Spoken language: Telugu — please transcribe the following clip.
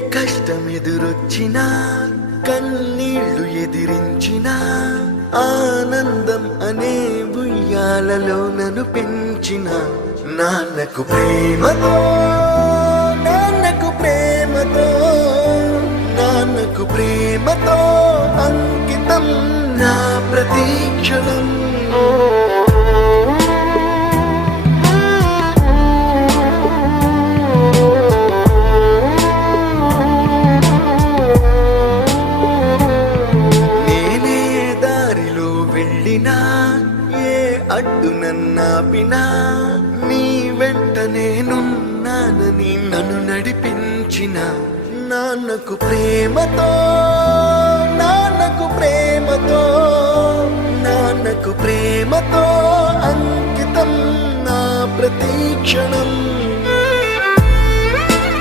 కష్టం ఎదురొచ్చినా కన్నీళ్లు ఎదిరించినా ఆనందం అనే ఉయ్యాలలో నన్ను పెంచిన నాన్నకు ప్రేమతో నాన్నకు ప్రేమతో నాన్నకు ప్రేమతో అంకితం నా ప్రతీక్షణం. ఏ అడ్డు నన్నాపినా నీ వెంట నేనున్నానని నన్ను నడిపించిన నాన్నకు ప్రేమతో నాన్నకు ప్రేమతో నాన్నకు ప్రేమతో అంకితం నా ప్రతీక్షణం.